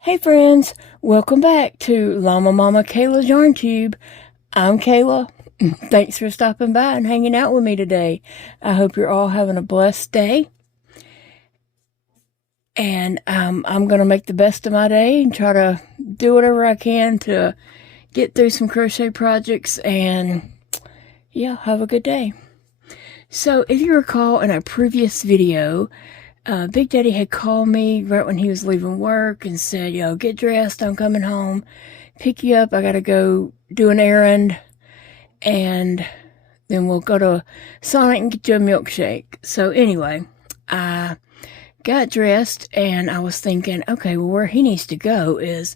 Hey friends, welcome back to Llama Mama Kayla's Yarn Tube. I'm Kayla. Thanks for stopping by and hanging out with me today. I hope you're all having a blessed day. And I'm going to make the best of my day and try to do whatever I can to get through some crochet projects and, yeah, have a good day. So if you recall in a previous video, Big Daddy had called me right when he was leaving work and said, yo, get dressed, I'm coming home, pick you up, I gotta go do an errand, and then we'll go to Sonic and get you a milkshake. So anyway, I got dressed and I was thinking, okay, well, where he needs to go is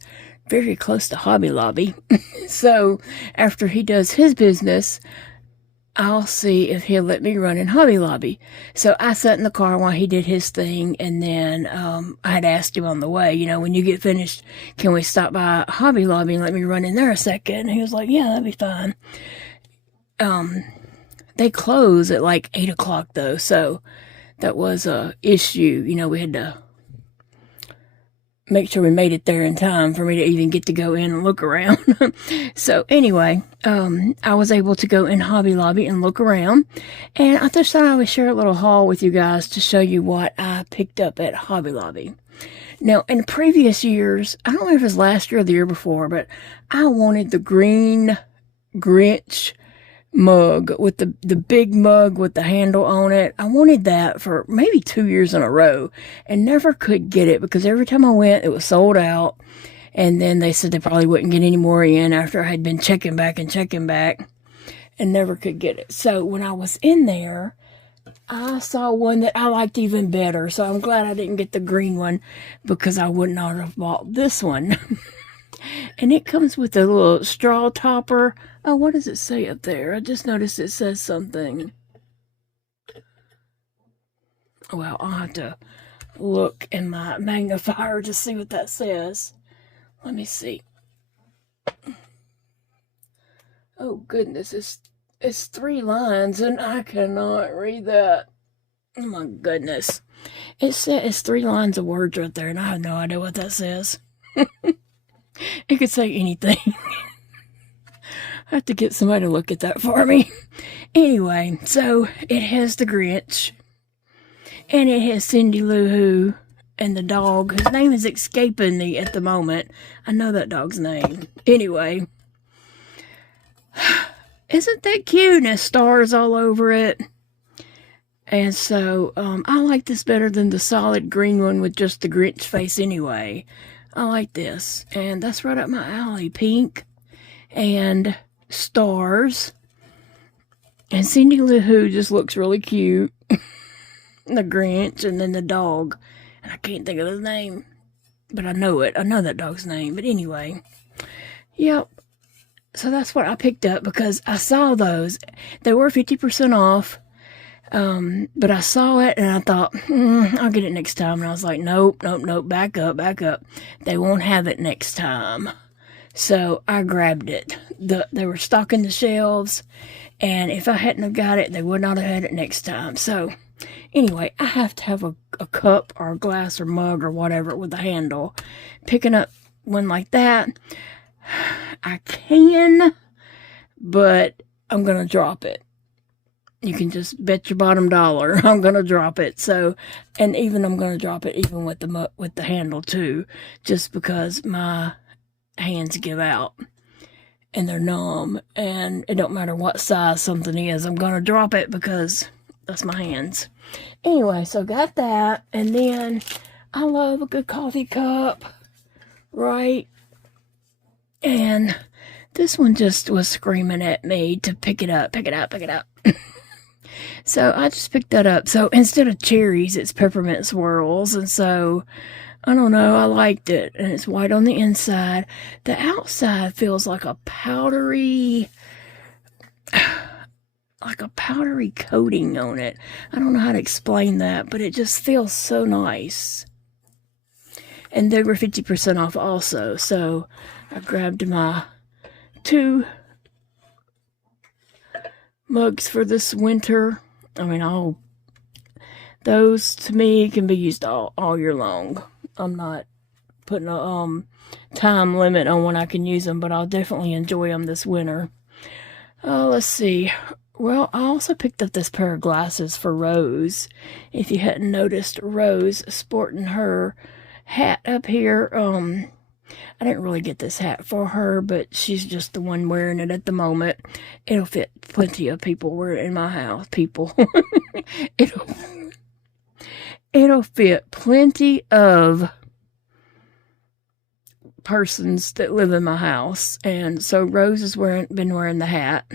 very close to Hobby Lobby. So after he does his business, I'll see if he'll let me run in Hobby Lobby. So I sat in the car while he did his thing, and then I had asked him on the way, you know, when you get finished, can we stop by Hobby Lobby and let me run in there a second? And he was like, yeah, that'd be fine. They close at like 8 o'clock though, so that was a issue. You know, we had to make sure we made it there in time for me to even get to go in and look around. So anyway, I was able to go in Hobby Lobby and look around, and I just thought I would share a little haul with you guys to show you what I picked up at Hobby Lobby. Now, in previous years, I don't know if it was last year or the year before, but I wanted the green Grinch mug with the big mug with the handle on it. I wanted that for maybe 2 years in a row and never could get it because every time I went, it was sold out. And then they said they probably wouldn't get any more in after I had been checking back and never could get it. So when I was in there, I saw one that I liked even better. So I'm glad I didn't get the green one because I would not have bought this one. And it comes with a little straw topper. Oh, what does it say up there? I just noticed it says something. Well, I'll have to look in my magnifier to see what that says. Let me see. Oh, goodness. It's 3 lines, and I cannot read that. Oh, my goodness. It's 3 lines of words right there, and I have no idea what that says. It could say anything. I have to get somebody to look at that for me. Anyway, so it has the Grinch. And it has Cindy Lou Who and the dog, whose name is escaping me at the moment. I know that dog's name. Anyway. Isn't that cute? And there's stars all over it. And so, I like this better than the solid green one with just the Grinch face anyway. I like this. And that's right up my alley. Pink and stars. And Cindy Lou Who just looks really cute. The Grinch and then the dog. And I can't think of his name. But I know it. I know that dog's name. But anyway. Yep. So that's what I picked up because I saw those. They were 50% off. But I saw it and I thought, I'll get it next time. And I was like, nope, back up. They won't have it next time. So I grabbed it. They were stocking the shelves, and if I hadn't have got it, they would not have had it next time. So anyway, I have to have a cup or a glass or mug or whatever with a handle. Picking up one like that, I can, but I'm going to drop it. You can just bet your bottom dollar I'm going to drop it. So, and even I'm going to drop it even with the handle too, just because my hands give out and they're numb, and it don't matter what size something is, I'm going to drop it because that's my hands. Anyway, so got that, and then I love a good coffee cup, right? And this one just was screaming at me to pick it up. So I just picked that up. So instead of cherries, it's peppermint swirls. And so, I don't know, I liked it. And it's white on the inside. The outside feels like a powdery coating on it. I don't know how to explain that, but it just feels so nice. And they were 50% off also. So I grabbed my 2 mugs for this winter. I mean, those to me can be used all year long. I'm not putting a time limit on when I can use them, but I'll definitely enjoy them this winter. Let's see. Well, I also picked up this pair of glasses for Rose. If you hadn't noticed, Rose sporting her hat up here. I didn't really get this hat for her, but she's just the one wearing it at the moment. It'll fit plenty of people wearing it in my house. People. It'll fit plenty of persons that live in my house. And so Rose has been wearing the hat.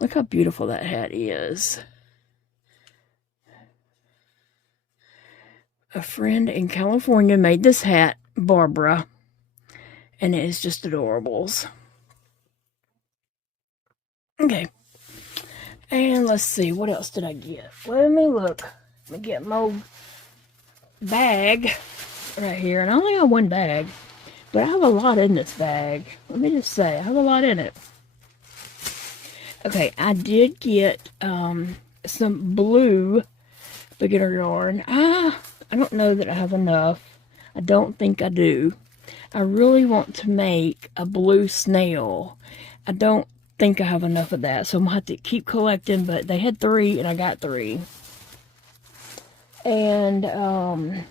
Look how beautiful that hat is. A friend in California made this hat, Barbara, and it is just adorables. Okay. And let's see, what else did I get? Let me look. Let me get my bag right here. And I only have one bag, but I have a lot in this bag. Let me just say, I have a lot in it. Okay, I did get some blue beginner yarn. I don't know that I have enough. I don't think I do. I really want to make a blue snail. I don't think I have enough of that, so I'm going to have to keep collecting, but they had 3 and I got 3. And I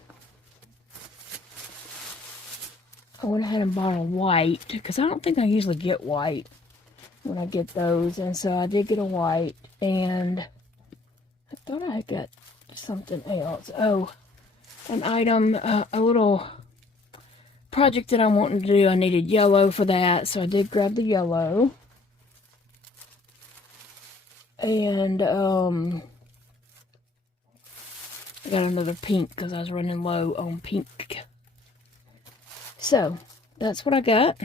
went ahead and bought a white, because I don't think I usually get white when I get those, and so I did get a white, and I thought I got something else. Oh, an item, a little project that I wanted to do. I needed yellow for that, so I did grab the yellow. And I got another pink because I was running low on pink. So that's what I got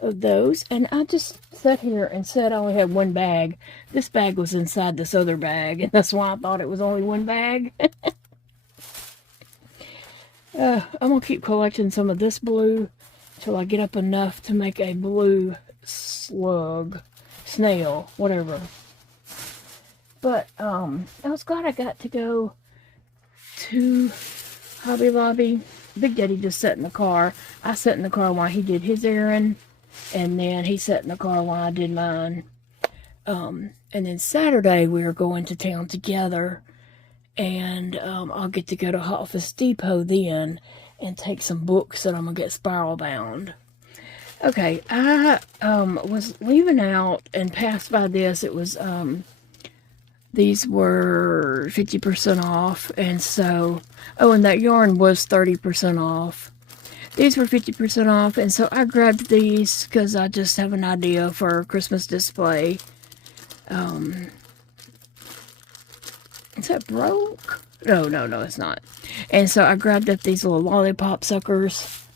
of those. And I just sat here and said I only had one bag. This bag was inside this other bag, and that's why I thought it was only one bag. I'm going to keep collecting some of this blue till I get up enough to make a blue snail, whatever. But I was glad I got to go to Hobby Lobby. Big Daddy just sat in the car. I sat in the car while he did his errand, and then he sat in the car while I did mine. And then Saturday we were going to town together, and I'll get to go to Office Depot then and take some books that I'm going to get spiral bound. Okay, I was leaving out and passed by this. It was, these were 50% off, and so, oh, and that yarn was 30% off. These were 50% off, and so I grabbed these because I just have an idea for a Christmas display. Is that broke? No, it's not. And so I grabbed up these little lollipop suckers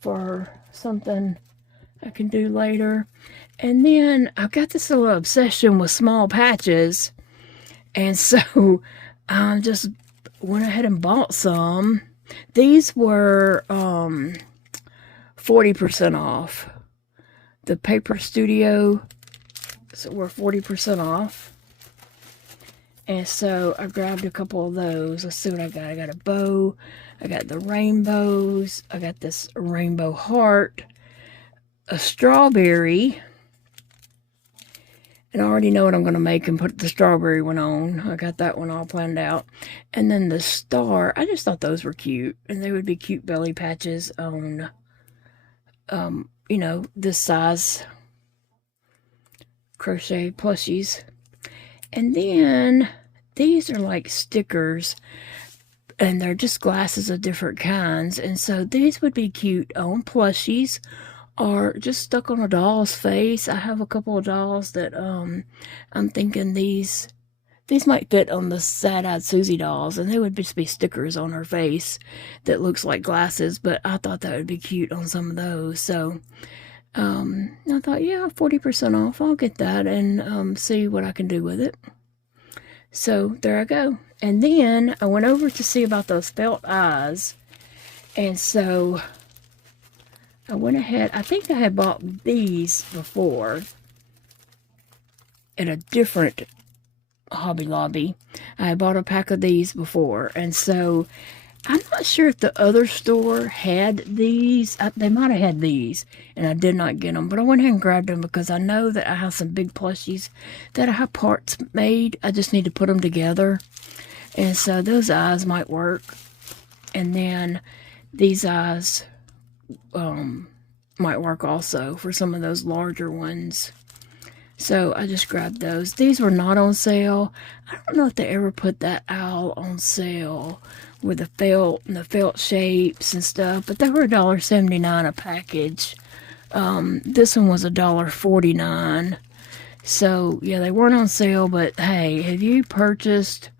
for something I can do later. And then I've got this little obsession with small patches. And so I just went ahead and bought some. These were 40% off. The Paper Studio were 40% off. And so I grabbed a couple of those. Let's see what I got. I got a bow. I got the rainbows. I got this rainbow heart. A strawberry. And I already know what I'm going to make and put the strawberry one on. I got that one all planned out. And then the star. I just thought those were cute. And they would be cute belly patches on, you know, this size crochet plushies. And then these are like stickers, and they're just glasses of different kinds. And so these would be cute on plushies or just stuck on a doll's face. I have a couple of dolls that I'm thinking these might fit on the Sad-Eyed Susie dolls, and they would just be stickers on her face that looks like glasses, but I thought that would be cute on some of those. So I thought, yeah, 40% off. I'll get that and see what I can do with it. So there I go. And then I went over to see about those felt eyes. And so I went ahead. I think I had bought these before at a different Hobby Lobby. I had bought a pack of these before. And so I'm not sure if the other store had these. They might have had these, and I did not get them. But I went ahead and grabbed them because I know that I have some big plushies that I have parts made. I just need to put them together. And so those eyes might work. And then these eyes might work also for some of those larger ones. So I just grabbed those. These were not on sale. I don't know if they ever put that owl on sale with the felt and the felt shapes and stuff, but they were $1.79 a package. This one was $1.49. So yeah, they weren't on sale, but hey, have you purchased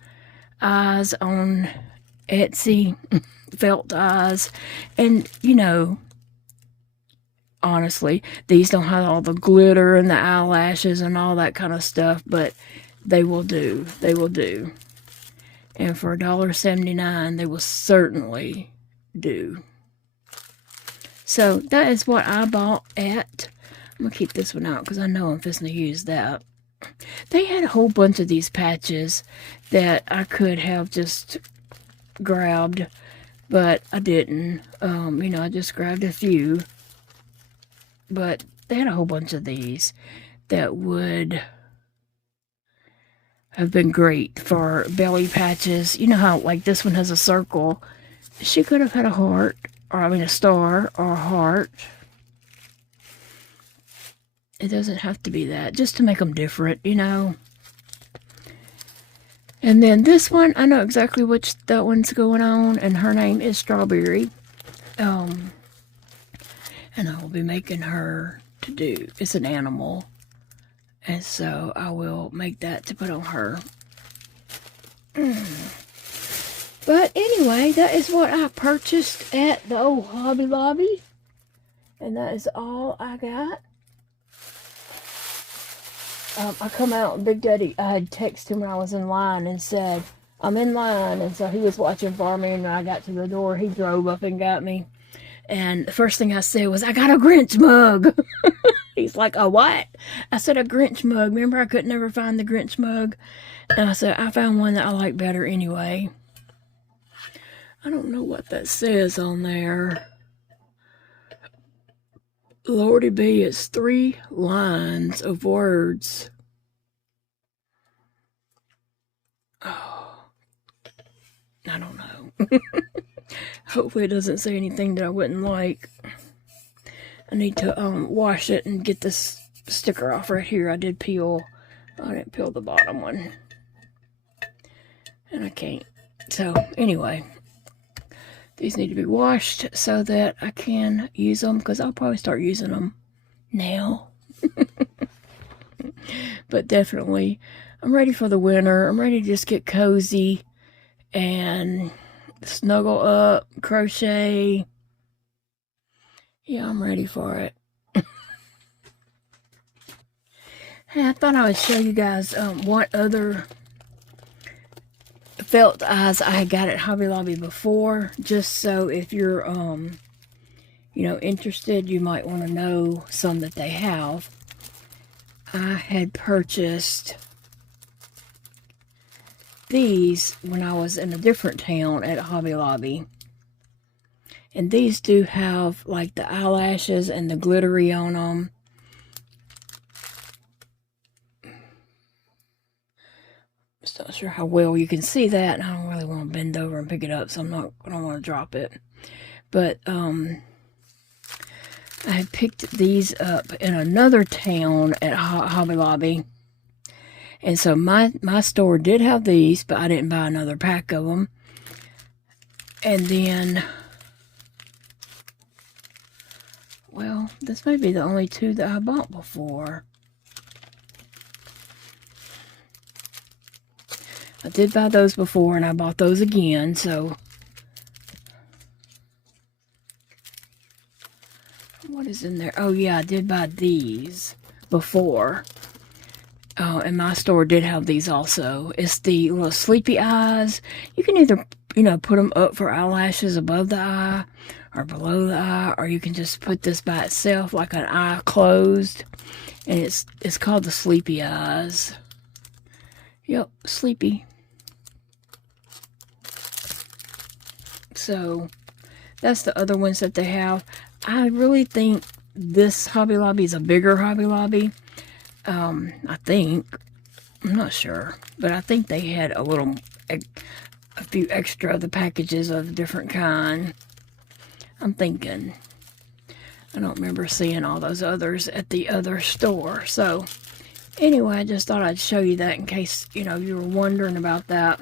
eyes on Etsy? Felt eyes? And you know, honestly, these don't have all the glitter and the eyelashes and all that kind of stuff, but they will do. They will do. And for $1.79, they will certainly do. So that is what I bought at. I'm going to keep this one out because I know I'm fixing to use that. They had a whole bunch of these patches that I could have just grabbed, but I didn't. You know, I just grabbed a few. But they had a whole bunch of these that would have been great for belly patches. You know how, like, this one has a circle. She could have had a heart, or I mean a star, or a heart. It doesn't have to be that, just to make them different, you know. And then this one, I know exactly which that one's going on, and her name is Strawberry. And I will be making her to do. It's an animal. And so I will make that to put on her. But anyway, that is what I purchased at the old Hobby Lobby. And that is all I got. I come out, and Big Daddy, I had texted him when I was in line and said, I'm in line. And so he was watching for me, and when I got to the door, he drove up and got me. And the first thing I said was, I got a Grinch mug. He's like, a what? I said, a Grinch mug. Remember, I could never find the Grinch mug? And I said, I found one that I like better anyway. I don't know what that says on there. Lordy B, it's 3 lines of words. Oh, I don't know. Hopefully it doesn't say anything that I wouldn't like. I need to wash it and get this sticker off right here. I didn't peel the bottom one. And I can't. So anyway, these need to be washed so that I can use them, because I'll probably start using them now. But definitely, I'm ready for the winter. I'm ready to just get cozy and snuggle up, crochet. Yeah, I'm ready for it. Hey, I thought I would show you guys what other felt eyes I had got at Hobby Lobby before, just so if you're you know, interested, you might want to know some that they have. I had purchased these when I was in a different town at Hobby Lobby. And these do have like the eyelashes and the glittery on them. Just not sure how well you can see that. And I don't really want to bend over and pick it up, so I don't want to drop it. But I had picked these up in another town at Hobby Lobby. And so my store did have these, but I didn't buy another pack of them. And then, well, this may be the only 2 that I bought before. I did buy those before, and I bought those again, so. What is in there? Oh, yeah, I did buy these before. And my store did have these also. It's the little sleepy eyes. You can either, you know, put them up for eyelashes above the eye or below the eye, or you can just put this by itself like an eye closed. And it's called the sleepy eyes. Yep, sleepy. So that's the other ones that they have. I really think this Hobby Lobby is a bigger Hobby Lobby. I think. I'm not sure. But I think they had a few extra of the packages of a different kind. I'm thinking. I don't remember seeing all those others at the other store. So, anyway, I just thought I'd show you that in case, you were wondering about that.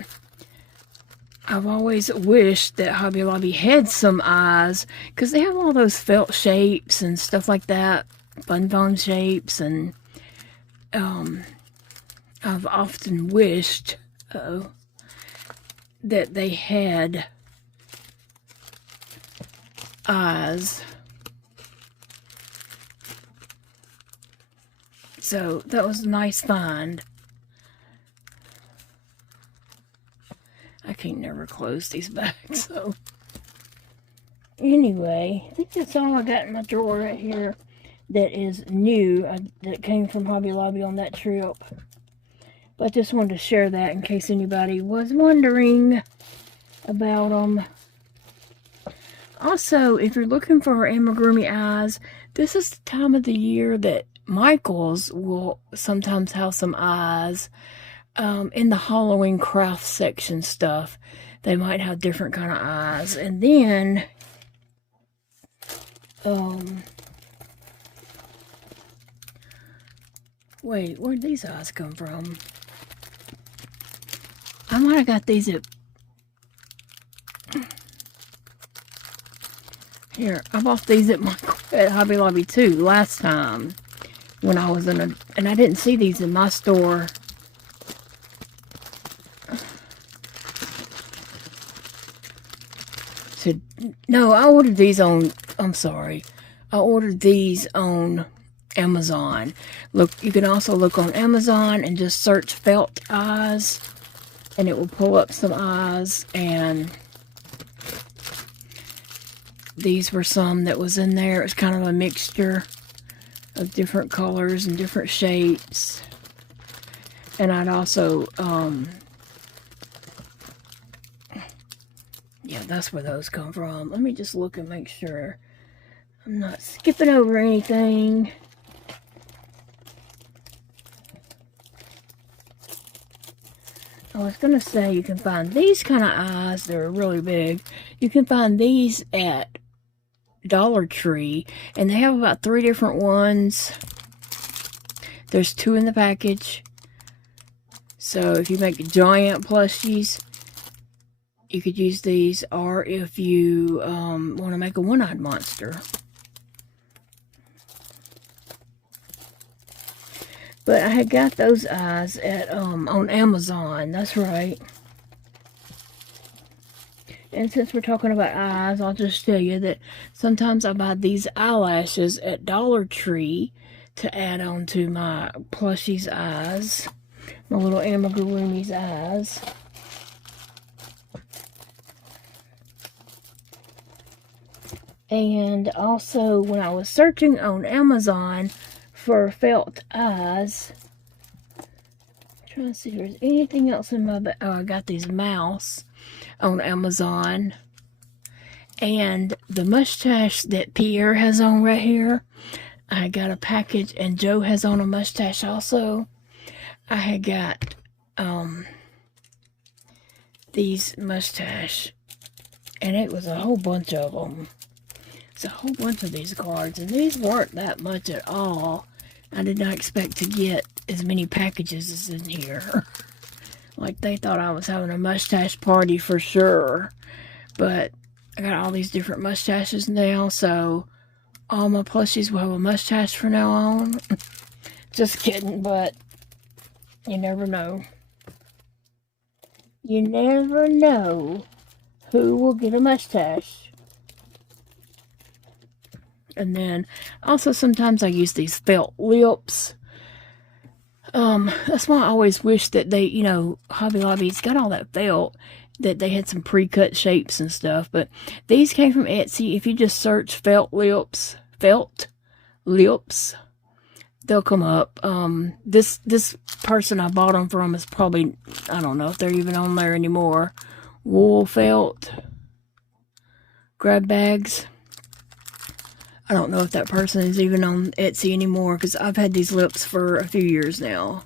I've always wished that Hobby Lobby had some eyes, because they have all those felt shapes and stuff like that, fun shapes, and I've often wished that they had eyes. So that was a nice find. I can never close these bags, so anyway, I think that's all I got in my drawer right here that is new, that came from Hobby Lobby on that trip. But I just wanted to share that in case anybody was wondering about them. Also, if you're looking for amigurumi eyes, this is the time of the year that Michael's will sometimes have some eyes. In the Halloween craft section stuff, they might have different kind of eyes. And then, wait, where'd these eyes come from? I might have got these at, here, I bought these at Hobby Lobby too, last time, when I was and I didn't see these in my store. No, I ordered these on, I'm sorry, I ordered these on Amazon. Look, you can also look on Amazon and just search felt eyes, and it will pull up some eyes, and these were some that was in there. It was kind of a mixture of different colors and different shapes. And I'd also, yeah, that's where those come from. Let me just look and make sure I'm not skipping over anything. I was going to say you can find these kind of eyes. They're really big. You can find these at Dollar Tree. And they have about 3 different ones. There's 2 in the package. So if you make giant plushies, you could use these, or if you want to make a one-eyed monster. But I had got those eyes at on Amazon. That's right. And since we're talking about eyes, I'll just tell you that sometimes I buy these eyelashes at Dollar Tree to add on to my plushie's eyes, my little amigurumi's eyes. And also, when I was searching on Amazon for felt eyes, I'm trying to see if there's anything else in my bag. Oh, I got these mouse on Amazon. And the mustache that Pierre has on right here, I got a package, and Joe has on a mustache also. I had got these mustache, and it was a whole bunch of them. It's a whole bunch of these cards, and these weren't that much at all. I did not expect to get as many packages as in here. Like, they thought I was having a mustache party for sure. But I got all these different mustaches now, so all my plushies will have a mustache from now on. Just kidding, but you never know. You never know who will get a mustache. And then, also sometimes I use these felt lips. That's why I always wish that they, Hobby Lobby's got all that felt, that they had some pre-cut shapes and stuff. But these came from Etsy. If you just search felt lips, they'll come up. This person I bought them from is probably, I don't know if they're even on there anymore. Wool felt. grab bags. I don't know if that person is even on Etsy anymore because I've had these lips for a few years now.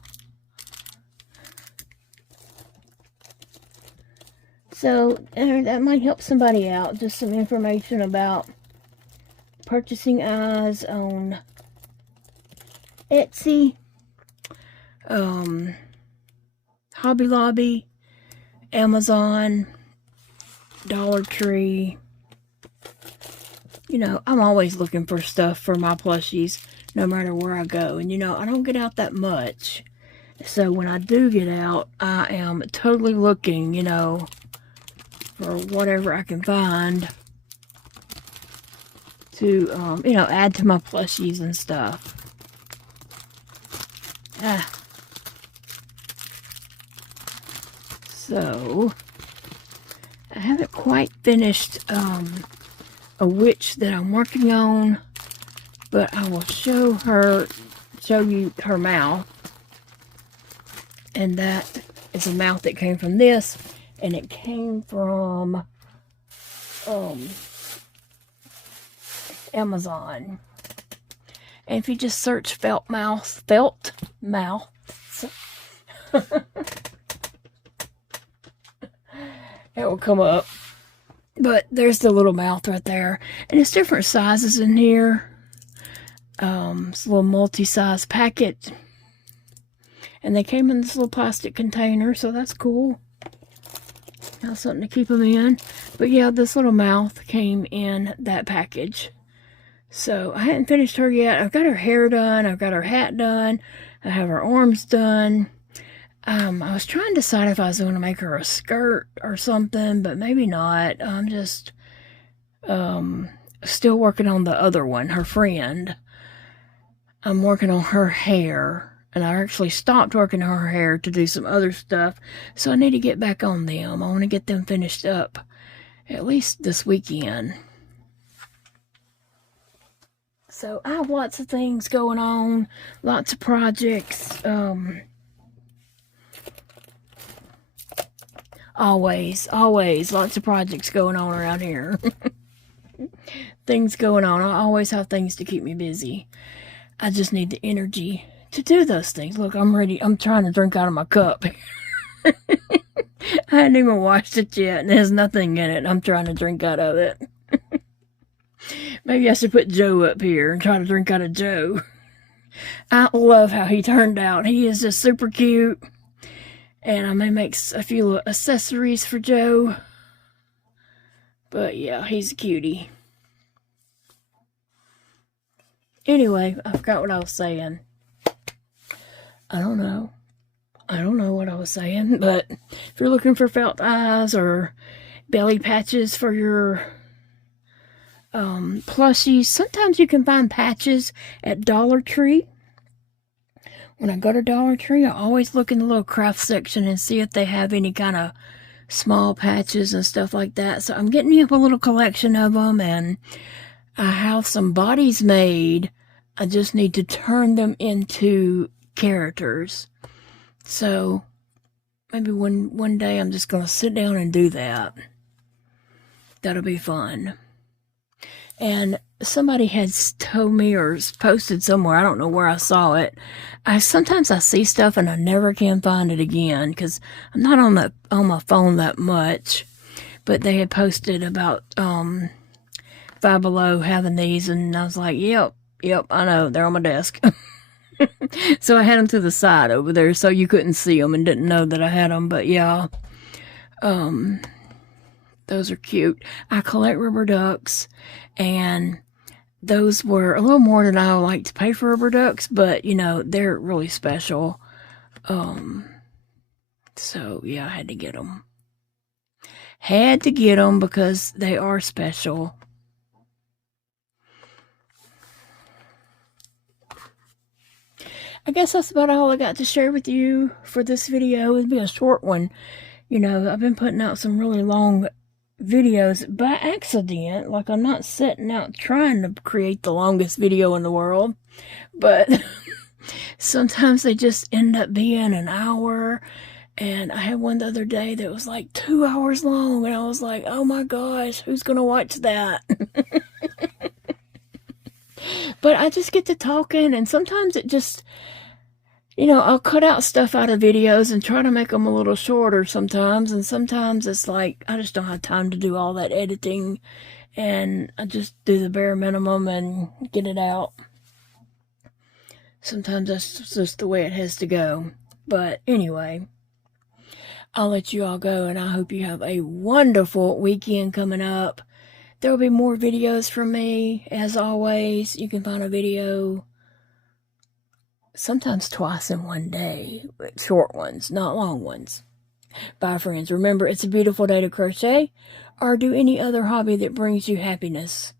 So that might help somebody out. Just some information about purchasing eyes on Etsy, Hobby Lobby, Amazon, Dollar Tree. You know, I'm always looking for stuff for my plushies, no matter where I go. And, you know, I don't get out that much. So when I do get out, I am totally looking, you know, for whatever I can find to, you know, add to my plushies and stuff. So, I haven't quite finished, a witch that I'm working on, but I will show you her mouth. And that is a mouth that came from this, and it came from Amazon. And if you just search felt mouth it will come up. But there's the little mouth right there. And it's different sizes in here. It's a little multi-size packet. And they came in this little plastic container, so that's cool. Got something to keep them in. But yeah, this little mouth came in that package. So I hadn't finished her yet. I've got her hair done. I've got her hat done. I have her arms done. I was trying to decide if I was going to make her a skirt or something, but maybe not. I'm just still working on the other one, her friend. I'm working on her hair, and I actually stopped working on her hair to do some other stuff, so I need to get back on them. I want to get them finished up at least this weekend. So I have lots of things going on, lots of projects. Always lots of projects going on around here. Things going on. I always have things to keep me busy. I just need the energy to do those things. Look, I'm ready. I'm trying to drink out of my cup. I hadn't even washed it yet, and there's nothing in it. I'm trying to drink out of it. Maybe I should put Joe up here and try to drink out of Joe. I love how he turned out. He is just super cute. And I may make a few little accessories for Joe. But yeah, he's a cutie. Anyway, I forgot what I was saying. I don't know what I was saying. But if you're looking for felt eyes or belly patches for your plushies, sometimes you can find patches at Dollar Tree. When I go to Dollar Tree, I always look in the little craft section and see if they have any kind of small patches and stuff like that. So I'm getting me up a little collection of them, and I have some bodies made. I just need to turn them into characters. So maybe one day I'm just going to sit down and do that. That'll be fun. And somebody had told me or posted somewhere, I don't know where I saw it. Sometimes I see stuff and I never can find it again because I'm not on my phone that much. But they had posted about Five Below having these, and I was like, yep, I know, they're on my desk. So I had them to the side over there so you couldn't see them and didn't know that I had them. But yeah, those are cute. I collect rubber ducks, and those were a little more than I would like to pay for rubber ducks, but you know, they're really special. So yeah, I had to get them. Had to get them because they are special. I guess that's about all I got to share with you for this video. It'll be a short one. You know, I've been putting out some really long videos by accident. Like, I'm not setting out trying to create the longest video in the world, but sometimes they just end up being an hour, And I had one the other day that was like 2 hours long, and I was like, oh my gosh, who's gonna watch that? But I just get to talking, and sometimes it just, I'll cut out stuff out of videos and try to make them a little shorter sometimes, and sometimes it's like I just don't have time to do all that editing, and I just do the bare minimum and get it out. Sometimes that's just the way it has to go. But anyway, I'll let you all go, and I hope you have a wonderful weekend coming up. There will be more videos from me, as always. You can find a video sometimes twice in one day, but short ones, not long ones. Bye, friends. Remember, it's a beautiful day to crochet or do any other hobby that brings you happiness.